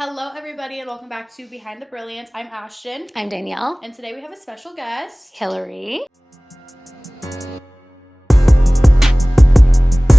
Hello, everybody, and welcome back to Behind the Brilliance. I'm Ashtyn. I'm Danielle. And today we have a special guest, Hillary.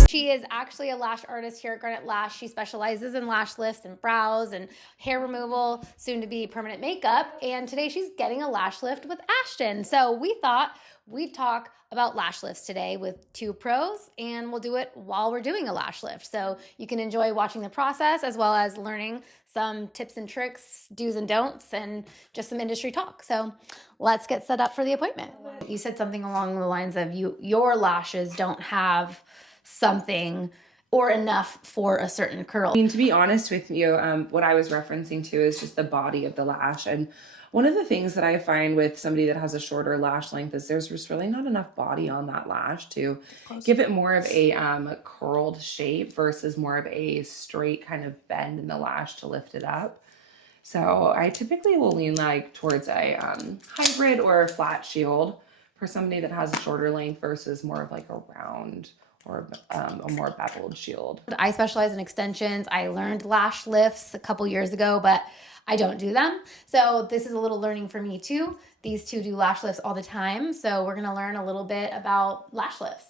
She is actually a lash artist here at Garnet Lash. She specializes in lash lifts and brows and hair removal, soon to be permanent makeup. And today she's getting a lash lift with Ashtyn. So we thought we'd talk about lash lifts today with two pros, and we'll do it while we're doing a lash lift. So you can enjoy watching the process as well as learning some tips and tricks, do's and don'ts, and just some industry talk. So let's get set up for the appointment. You said something along the lines of your lashes don't have something or enough for a certain curl. I mean, to be honest with you, what I was referencing to is just the body of the lash. And one of the things that I find with somebody that has a shorter lash length is there's just really not enough body on that lash to give it more of a curled shape versus more of a straight kind of bend in the lash to lift it up. So I typically will lean like towards a hybrid or a flat shield for somebody that has a shorter length versus more of like a round or a more beveled shield. I specialize in extensions. I learned lash lifts a couple years ago, but I don't do them. So this is a little learning for me too. These two do lash lifts all the time. So we're gonna learn a little bit about lash lifts.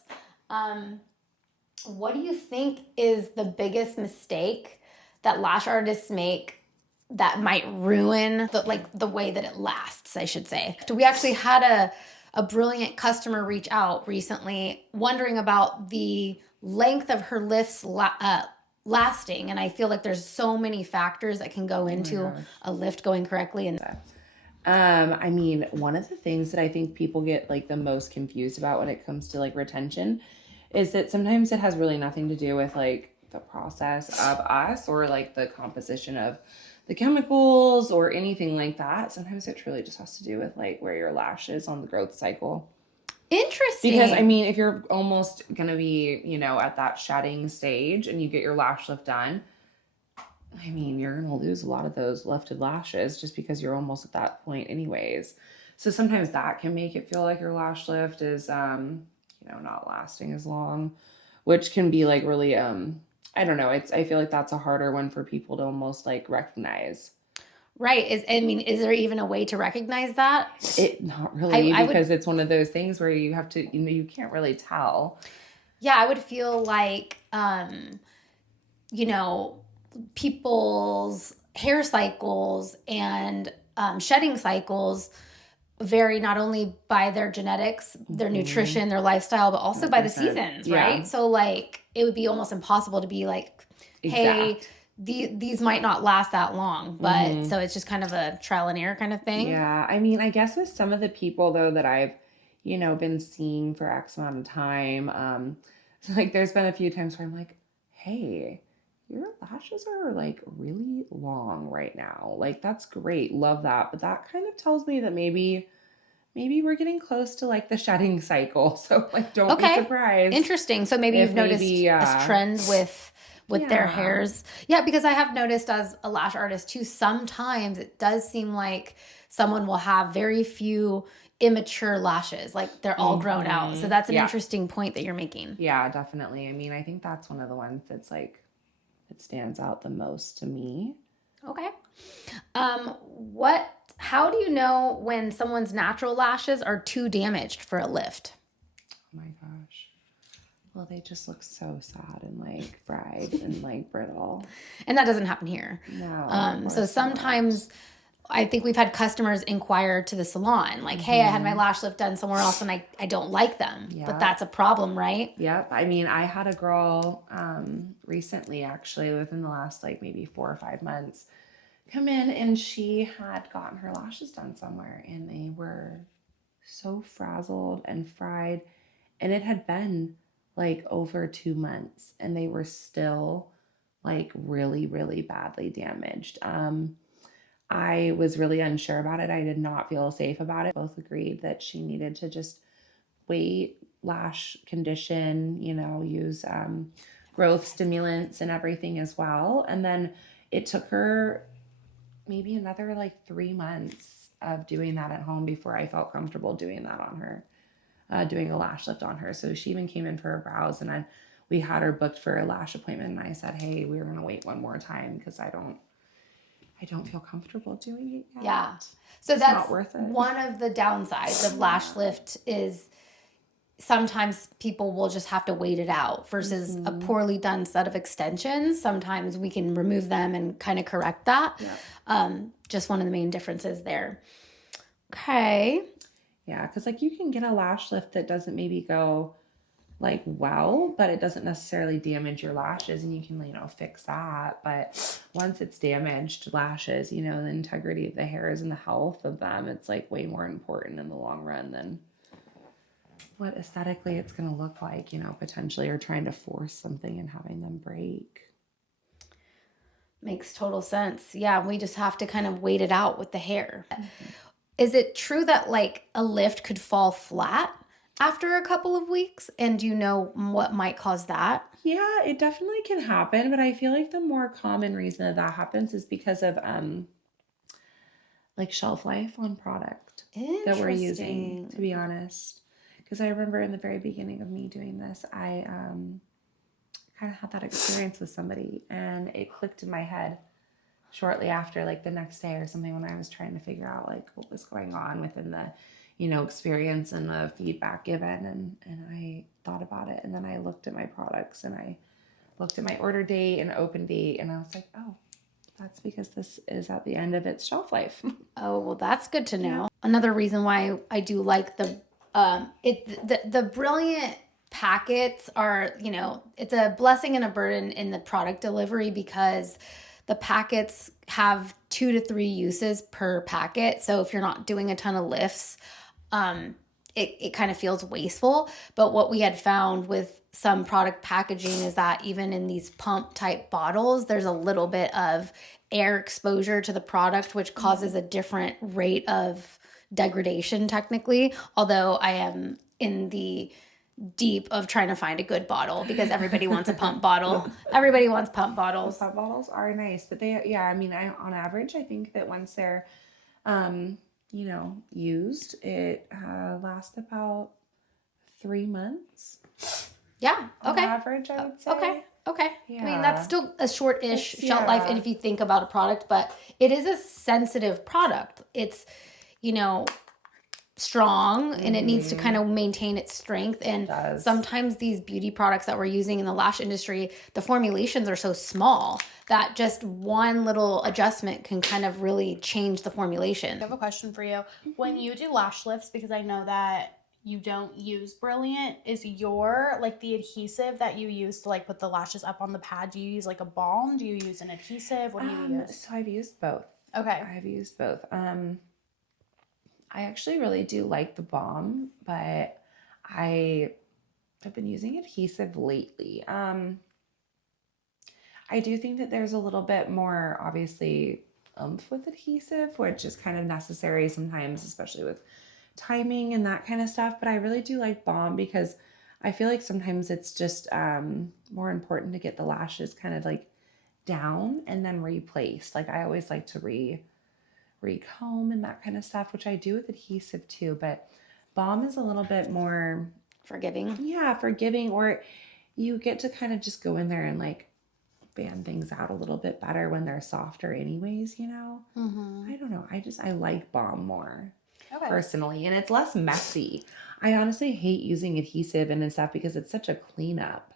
What do you think is the biggest mistake that lash artists make that might ruin the way that it lasts, I should say? We actually had a brilliant customer reach out recently wondering about the length of her lifts lasting. And I feel like there's so many factors that can go into a lift going correctly. And I mean, one of the things that I think people get like the most confused about when it comes to like retention is that sometimes it has really nothing to do with like the process of us or like the composition of the chemicals or anything like that. Sometimes it truly just has to do with like where your lash is on the growth cycle. Interesting. Because I mean, if you're almost gonna be, at that shedding stage and you get your lash lift done, I mean, you're gonna lose a lot of those lifted lashes just because you're almost at that point anyways. So sometimes that can make it feel like your lash lift is not lasting as long, which can be like really I don't know. I feel like that's a harder one for people to almost like recognize. Right. Is there even a way to recognize that? Not really, because it's one of those things where you have to, you can't really tell. Yeah, I would feel like, people's hair cycles and shedding cycles vary not only by their genetics, their nutrition, their lifestyle, but also 100%. By the seasons, right? Yeah. So like it would be almost impossible to be like, hey, these might not last that long, but so it's just kind of a trial and error kind of thing. Yeah. I mean, I guess with some of the people though that I've, been seeing for X amount of time, like there's been a few times where I'm like, hey, your lashes are like really long right now. Like that's great. Love that. But that kind of tells me that maybe we're getting close to like the shedding cycle. So like don't be surprised. Interesting. So maybe you've noticed a trend with their hairs. Yeah, because I have noticed as a lash artist too, sometimes it does seem like someone will have very few immature lashes, like they're all grown out. So that's an interesting point that you're making. Yeah, definitely. I mean, I think that's one of the ones that's like, it stands out the most to me. Okay. How do you know when someone's natural lashes are too damaged for a lift? Oh my gosh. Well, they just look so sad and like fried and like brittle. And that doesn't happen here. No. So sometimes I think we've had customers inquire to the salon, like, hey, I had my lash lift done somewhere else and I don't like them. Yep. But that's a problem, right? Yep. I mean, I had a girl recently, actually, within the last like maybe 4 or 5 months, come in and she had gotten her lashes done somewhere and they were so frazzled and fried. And it had been like over 2 months and they were still like really, really badly damaged. I was really unsure about it. I did not feel safe about it. Both agreed that she needed to just wait, lash condition, use growth stimulants and everything as well. And then it took her maybe another like 3 months of doing that at home before I felt comfortable doing that on her, doing a lash lift on her. So she even came in for her brows and we had her booked for a lash appointment. And I said, hey, we were going to wait one more time because I don't I don't feel comfortable doing it yet. Yeah. So It's that's not worth it. one of the downsides of lash lift is sometimes people will just have to wait it out versus a poorly done set of extensions. Sometimes we can remove them and kind of correct that. Yeah. Just one of the main differences there. Okay. Yeah, because like you can get a lash lift that doesn't maybe go like well, but it doesn't necessarily damage your lashes, and you can, you know, fix that. But once it's damaged lashes, you know, the integrity of the hairs and the health of them, it's like way more important in the long run than what aesthetically it's going to look like, you know, potentially, or trying to force something and having them break. Makes total sense. Yeah, we just have to kind of wait it out with the hair. Is it true that like a lift could fall flat after a couple of weeks? And do you know what might cause that? Yeah, it definitely can happen, but I feel like the more common reason that happens is because of like shelf life on product that we're using, to be honest. Because I remember in the very beginning of me doing this, I kind of had that experience with somebody, and it clicked in my head shortly after, like the next day or something, when I was trying to figure out like what was going on within the, you know, experience and the feedback given, and I thought about it, and then I looked at my products, and I looked at my order date and open date, and I was like, oh, that's because this is at the end of its shelf life. Oh, well, that's good to know. Yeah. Another reason why I do like the Brilliant packets are, you know, it's a blessing and a burden in the product delivery because the packets have 2 to 3 uses per packet. So if you're not doing a ton of lifts, it kind of feels wasteful. But what we had found with some product packaging is that even in these pump type bottles, there's a little bit of air exposure to the product, which causes a different rate of degradation technically. Although I am in the deep of trying to find a good bottle because everybody wants a pump bottle. Everybody wants pump bottles. The pump bottles are nice, but they, yeah, I mean, on average, I think that once they're, you know, used, it lasts about 3 months. Yeah. Okay. On average, I would say. Okay. Yeah. I mean, that's still a short-ish shelf life, and if you think about a product, but it is a sensitive product. It's, you know, strong, and it needs to kind of maintain its strength. And sometimes these beauty products that we're using in the lash industry, the formulations are so small that just one little adjustment can kind of really change the formulation. I have a question for you. When you do lash lifts, because I know that you don't use Brilliant, is your, like, the adhesive that you use to like put the lashes up on the pad, do you use like a balm? Do you use an adhesive? What do you use? So I've used both. Okay. I've used both. I actually really do like the balm, but I've been using adhesive lately. I do think that there's a little bit more, obviously, oomph with adhesive, which is kind of necessary sometimes, especially with timing and that kind of stuff. But I really do like balm because I feel like sometimes it's just more important to get the lashes kind of like down and then replaced. Like I always like to recomb and that kind of stuff, which I do with adhesive too, but balm is a little bit more forgiving. Yeah, forgiving, or you get to kind of just go in there and like fan things out a little bit better when they're softer anyways, you know? I don't know. I like balm more personally, and it's less messy. I honestly hate using adhesive and stuff because it's such a cleanup.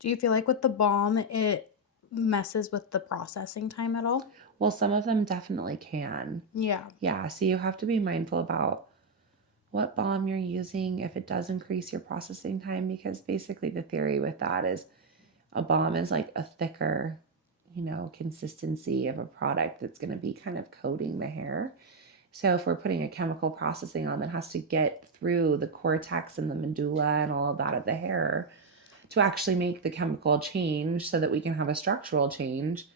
Do you feel like with the balm, it messes with the processing time at all? Well, some of them definitely can. Yeah, so you have to be mindful about what balm you're using if it does increase your processing time, because basically the theory with that is a balm is like a thicker, you know, consistency of a product that's going to be kind of coating the hair. So if we're putting a chemical processing on that has to get through the cortex and the medulla and all of that of the hair to actually make the chemical change so that we can have a structural change,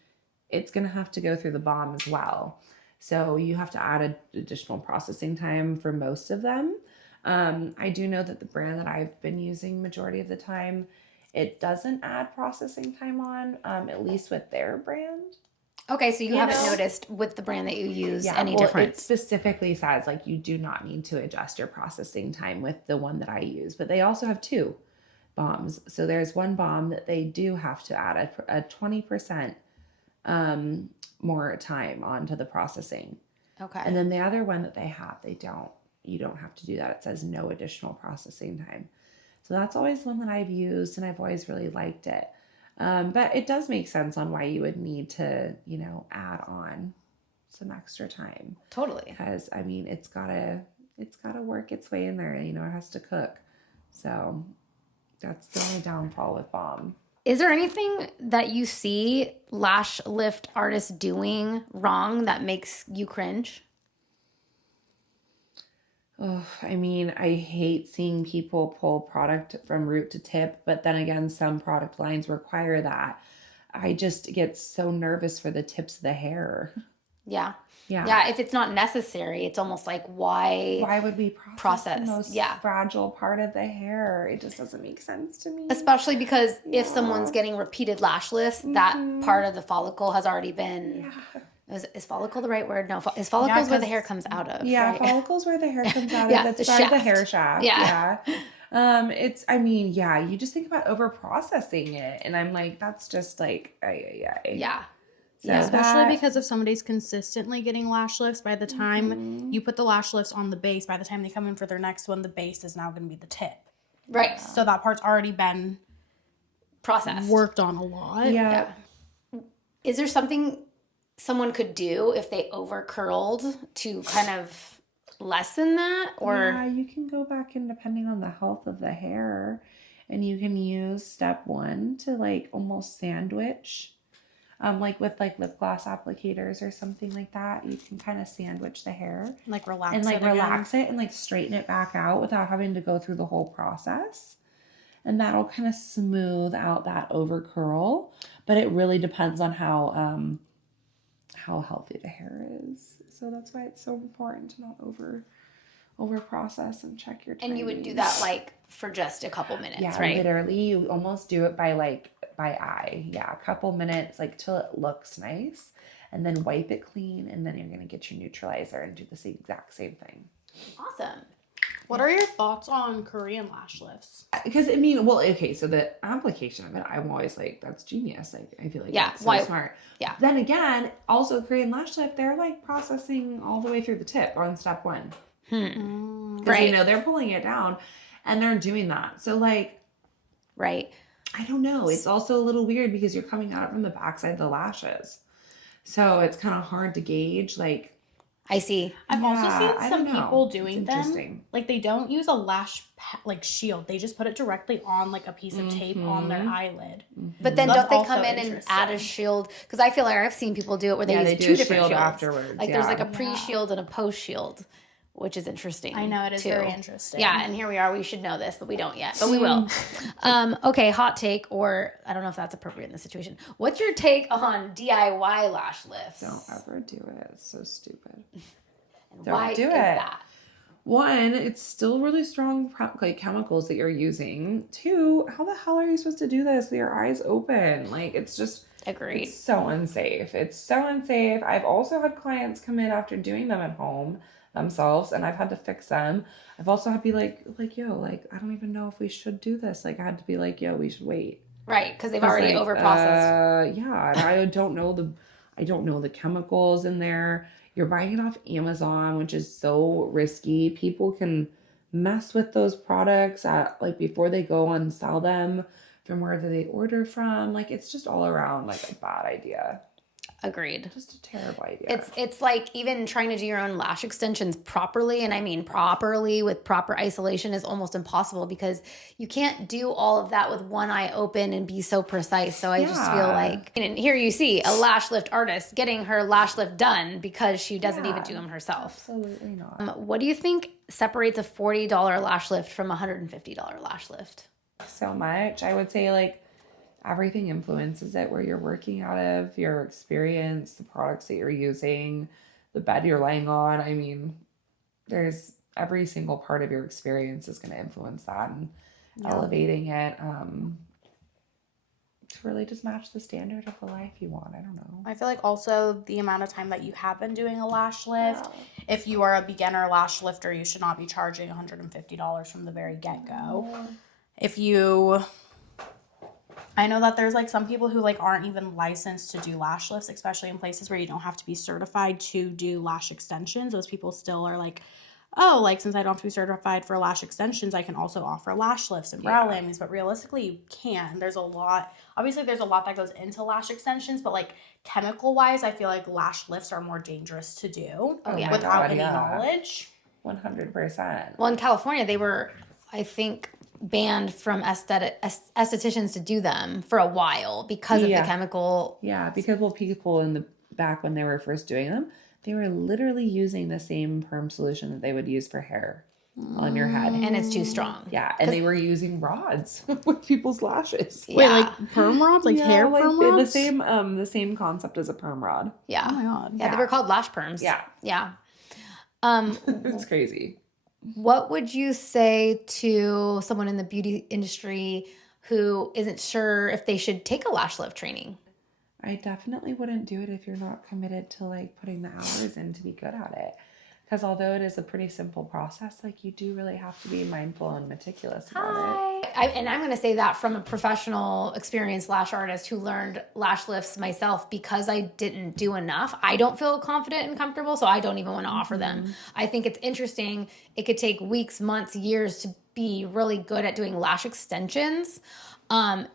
it's going to have to go through the balm as well. So you have to add an additional processing time for most of them. I do know that the brand that I've been using majority of the time, it doesn't add processing time on, at least with their brand. Okay, so you haven't noticed with the brand that you use any difference? It specifically says like you do not need to adjust your processing time with the one that I use, but they also have 2 balms. So there's one balm that they do have to add a 20% more time onto the processing. Okay. And then the other one that you don't have to do that. It says no additional processing time. So that's always one that I've used, and I've always really liked it. But it does make sense on why you would need to, add on some extra time. Totally. Because I mean, it's gotta work its way in there. It has to cook. So that's the only downfall with Balm. Is there anything that you see lash lift artists doing wrong that makes you cringe? Oh, I mean, I hate seeing people pull product from root to tip, but then again, some product lines require that. I just get so nervous for the tips of the hair. Yeah. Yeah. Yeah. If it's not necessary, it's almost like why would we process the most fragile part of the hair? It just doesn't make sense to me. Especially because if someone's getting repeated lash lifts, that part of the follicle has already been. Is follicle the right word? No, is follicles where the hair comes out of. Yeah, right? Follicles where the hair comes out of. That's part of the hair shaft. Yeah. You just think about over processing it, and I'm like, that's just like, Yeah. So especially because if somebody's consistently getting lash lifts, by the time you put the lash lifts on the base, by the time they come in for their next one, the base is now going to be the tip. Right. So that part's already been processed, worked on a lot. Yeah. Is there something someone could do if they over curled to kind of lessen that? Or yeah, you can go back in depending on the health of the hair, and you can use step 1 to like almost sandwich. Like with like lip gloss applicators or something like that, you can kind of sandwich the hair, Like relax and like it again. relax it and like straighten it back out without having to go through the whole process. And that'll kind of smooth out that over curl. But it really depends on how healthy the hair is. So that's why it's so important to not over process and check your timing. And you would do that like for just a couple minutes, right? Literally, you almost do it by eye. Yeah, a couple minutes, like till it looks nice, and then wipe it clean, and then you're gonna get your neutralizer and do the exact same thing. Awesome. What are your thoughts on Korean lash lifts? Because I mean, well, okay, so the application of it, I'm always like, that's genius. Like, I feel like that's so smart. Yeah. Then again, also Korean lash lift, they're like processing all the way through the tip on step 1. Because Right. they're pulling it down, and they're doing that. So like, right. I don't know. It's also a little weird because you're coming at it from the backside of the lashes. So it's kind of hard to gauge. Like, I see. I've also seen some people doing them. Interesting. Like they don't use a lash shield. They just put it directly on like a piece of tape on their eyelid. But then That's don't they come also in and interesting. add a shield? Because I feel like I've seen people do it where they use they two do a different shield shields afterwards. Like there's like a pre-shield and a post-shield, which is interesting. I know, it is too. very interesting. Yeah, and here we are. We should know this, but we don't yet. But we will. Okay, hot take, or I don't know if that's appropriate in this situation. What's your take on DIY lash lifts? Don't ever do it. It's so stupid. And Don't why do is it. that? 1, it's still really strong like chemicals that you're using. 2, how the hell are you supposed to do this with your eyes open? Like, it's just Agreed. It's so unsafe. It's so unsafe. I've also had clients come in after doing them at home themselves, and I've had to fix them. I've also had to be like, yo, like, I don't even know if we should do this. Like, I had to be like, yo, we should wait. Right, because they've already over processed. Yeah, and I don't know the chemicals in there. You're buying it off Amazon, which is so risky. People can mess with those products before they go and sell them from wherever they order from. Like, it's just all around like a bad idea. Agreed. Just a terrible idea. It's like even trying to do your own lash extensions properly, and I mean properly with proper isolation, is almost impossible because you can't do all of that with one eye open and be so precise. So I just feel like, and here you see a lash lift artist getting her lash lift done because she doesn't even do them herself. Absolutely not. What do you think separates a $40 lash lift from a $150 lash lift? So much. I would say like everything influences it, where you're working out of, your experience, the products that you're using, the bed you're laying on. I mean, there's every single part of your experience is going to influence that, and elevating it to really just match the standard of the life you want. I don't know. I feel like also the amount of time that you have been doing a lash lift. If you are a beginner lash lifter, you should not be charging $150 from the very get-go. If you I know that there's like some people who like aren't even licensed to do lash lifts, especially in places where you don't have to be certified to do lash extensions. Those people still are like, oh, like since I don't have to be certified for lash extensions, I can also offer lash lifts and brow lamings. But realistically, you can. There's a lot. Obviously, there's a lot that goes into lash extensions, but like chemical wise, I feel like lash lifts are more dangerous to do without any knowledge. 100%. Well, in California, they were, I think, banned from estheticians to do them for a while because of the chemical. Yeah, because people in the back when they were first doing them, they were literally using the same perm solution that they would use for hair on your head. And it's too strong. Yeah, and they were using rods with people's lashes. Wait, like perm rods? Like hair perm rods? The same concept as a perm rod. Yeah. Oh my God. Yeah, they were called lash perms. Yeah. Yeah. It's crazy. What would you say to someone in the beauty industry who isn't sure if they should take a lash lift training? I definitely wouldn't do it if you're not committed to like putting the hours in to be good at it. Because although it is a pretty simple process, like you do really have to be mindful and meticulous about it. And I'm going to say that from a professional, experienced lash artist who learned lash lifts myself because I didn't do enough. I don't feel confident and comfortable, so I don't even want to offer them. I think it's interesting. It could take weeks, months, years to be really good at doing lash extensions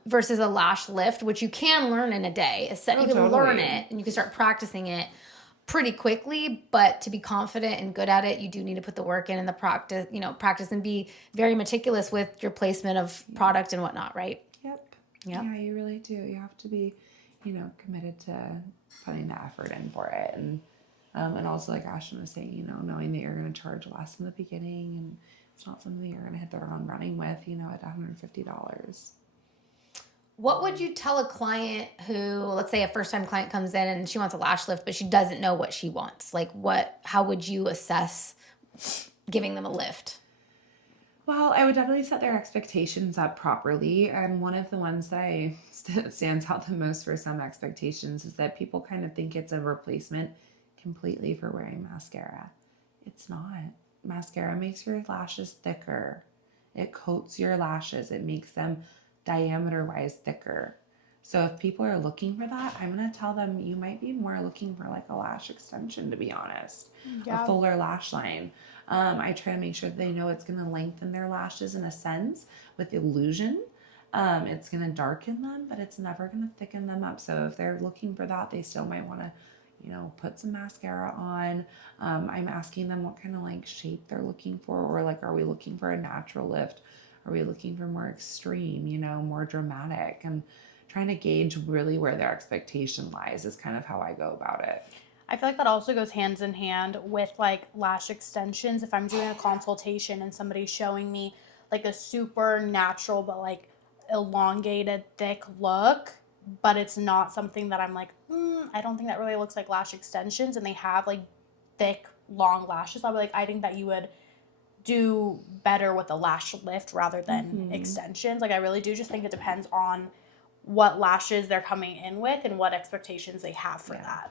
versus a lash lift, which you can learn in a day. You can learn it and you can start practicing it pretty quickly, but to be confident and good at it, you do need to put the work in and the practice and be very meticulous with your placement of product and whatnot, right? Yep. Yeah, you really do. You have to be, committed to putting the effort in for it. And also like Ashtyn was saying, knowing that you're going to charge less in the beginning and it's not something that you're going to hit the ground running with, at $150. What would you tell a client who, let's say a first-time client comes in and she wants a lash lift, but she doesn't know what she wants? Like how would you assess giving them a lift? Well, I would definitely set their expectations up properly. And one of the ones that stands out the most for some expectations is that people kind of think it's a replacement completely for wearing mascara. It's not. Mascara makes your lashes thicker. It coats your lashes. It makes them diameter-wise thicker. So if people are looking for that, I'm going to tell them you might be more looking for like a lash extension, to be honest. A fuller lash line. I try to make sure that they know it's going to lengthen their lashes in a sense with illusion. It's going to darken them, but it's never going to thicken them up. So if they're looking for that, they still might want to put some mascara on. I'm asking them what kind of like shape they're looking for, or like, are we looking for a natural lift? Are we looking for more extreme, more dramatic? And trying to gauge really where their expectation lies is kind of how I go about it. I feel like that also goes hands in hand with like lash extensions. If I'm doing a consultation and somebody's showing me like a super natural but like elongated, thick look, but it's not something that I'm like, I don't think that really looks like lash extensions, and they have like thick, long lashes, I'll be like, I think that you would do better with a lash lift rather than extensions. Like I really do just think it depends on what lashes they're coming in with and what expectations they have for that.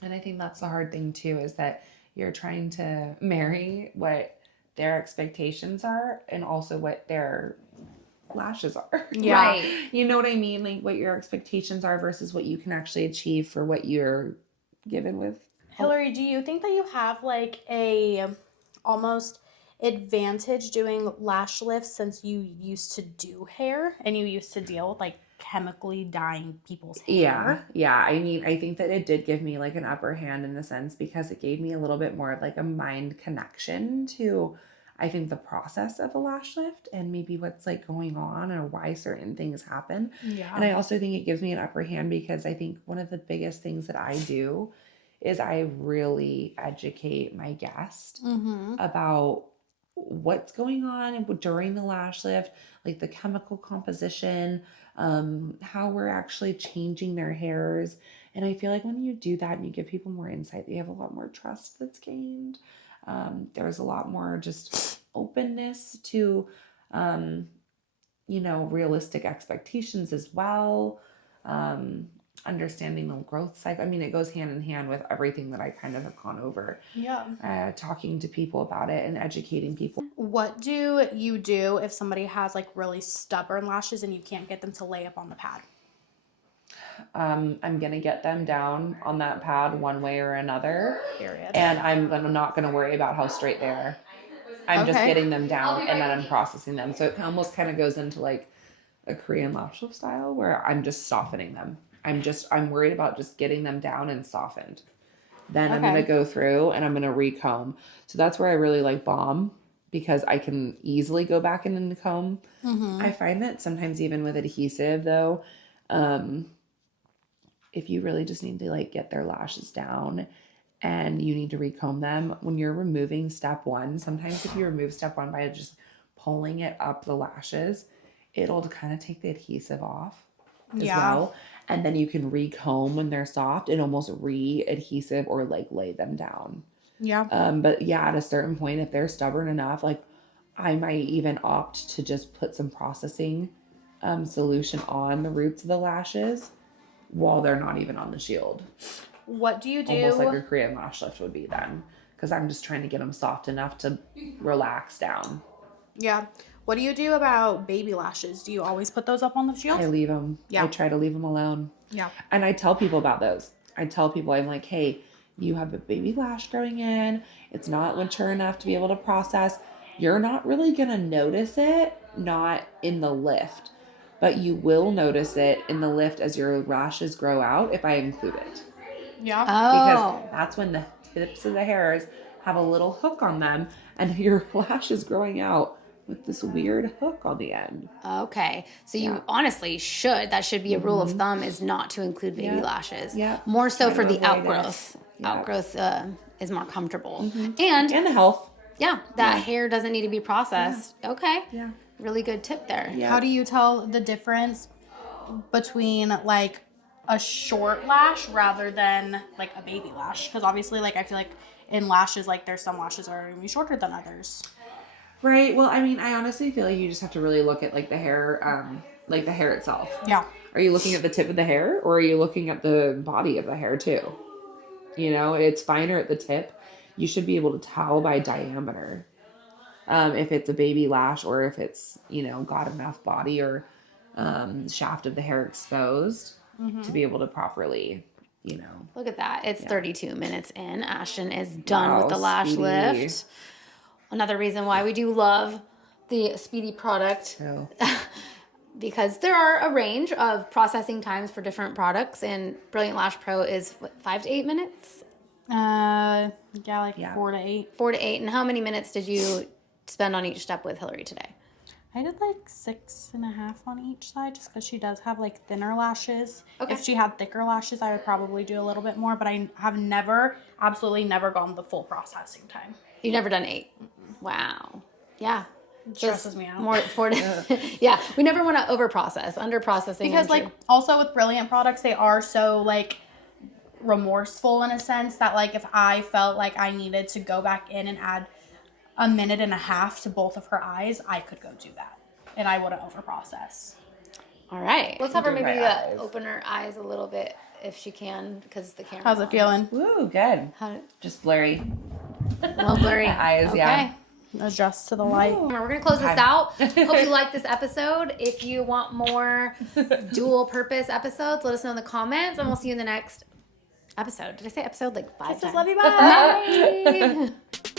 And I think that's the hard thing too, is that you're trying to marry what their expectations are and also what their lashes are. Yeah. Right. You know what I mean? Like what your expectations are versus what you can actually achieve for what you're given with. Hillary, do you think that you have like a almost advantage doing lash lifts since you used to do hair and you used to deal with like chemically dyeing people's hair? Yeah. I mean, I think that it did give me like an upper hand in the sense because it gave me a little bit more of like a mind connection to, I think, the process of a lash lift and maybe what's like going on or why certain things happen. Yeah. And I also think it gives me an upper hand because I think one of the biggest things that I do is I really educate my guest about what's going on during the lash lift, like the chemical composition, how we're actually changing their hairs. And I feel like when you do that and you give people more insight, they have a lot more trust that's gained. There's a lot more just openness to, realistic expectations as well. understanding the growth cycle. I mean, it goes hand in hand with everything that I kind of have gone over. Yeah. Talking to people about it and educating people. What do you do if somebody has like really stubborn lashes and you can't get them to lay up on the pad? I'm going to get them down on that pad one way or another. Period. And I'm not going to worry about how straight they are. I'm just getting them down and then I'm processing them. So it almost kind of goes into like a Korean lash lift style where I'm just softening them. I'm worried about just getting them down and softened. Then I'm going to go through and I'm going to recomb. So that's where I really like Balm because I can easily go back in and comb. Mm-hmm. I find that sometimes even with adhesive though, if you really just need to like get their lashes down and you need to recomb them, when you're removing step one, sometimes if you remove step one by just pulling it up the lashes, it'll kind of take the adhesive off as well. And then you can recomb when they're soft and almost re-adhesive or like lay them down. Yeah. But yeah, at a certain point, if they're stubborn enough, like I might even opt to just put some processing solution on the roots of the lashes while they're not even on the shield. What do you do? Almost like a Korean lash lift would be then. Because I'm just trying to get them soft enough to relax down. Yeah. What do you do about baby lashes? Do you always put those up on the shield? I leave them. Yeah. I try to leave them alone. Yeah. And I tell people about those. I tell people, I'm like, hey, you have a baby lash growing in. It's not mature enough to be able to process. You're not really going to notice it, not in the lift. But you will notice it in the lift as your lashes grow out if I include it. Yeah. Because that's when the tips of the hairs have a little hook on them and your lash is growing out with this weird hook on the end. Okay. So you honestly should. That should be a rule of thumb is not to include baby lashes. Yeah. More so for the avoid outgrowth. it. Yeah. Outgrowth is more comfortable. And the health. yeah, that hair doesn't need to be processed. Yeah. Okay. Yeah. Really good tip there. Yeah. How do you tell the difference between like a short lash rather than like a baby lash? Because obviously, like I feel like in lashes, like there's some lashes that are going to be shorter than others. Right. Well, I mean, I honestly feel like you just have to really look at like the hair, like the hair itself. Yeah. Are you looking at the tip of the hair or are you looking at the body of the hair too? You know, it's finer at the tip. You should be able to tell by diameter if it's a baby lash or if it's, you know, got enough body or shaft of the hair exposed to be able to properly, you know. Look at that. It's 32 minutes in. Ashtyn is done with the lash lift. Another reason why we do love the Speedy product because there are a range of processing times for different products, and Brilliant Lash Pro is 5 to 8 minutes. 4 to 8. 4 to 8. And how many minutes did you spend on each step with Hillary today? I did like 6.5 on each side just because she does have like thinner lashes. Okay. If she had thicker lashes, I would probably do a little bit more, but I have absolutely never gone the full processing time. You've never done 8? Wow. Yeah. It stresses me out. More 4 to yeah. We never want to over process, under processing. Because like also with Brilliant products, they are so like remorseful in a sense that like if I felt like I needed to go back in and add a 1.5 minutes to both of her eyes, I could go do that and I wouldn't over process. All right. Let's have her Do maybe my eyes. open her eyes a little bit if she can because the camera. How's it feeling? Woo, good. Just blurry. A little blurry. Eyes, yeah. Adjust to the light. We're going to close this out. Hope you like this episode. If you want more dual purpose episodes, let us know in the comments and we'll see you in the next episode. Did I say episode like 5 times? Love you, bye. Bye.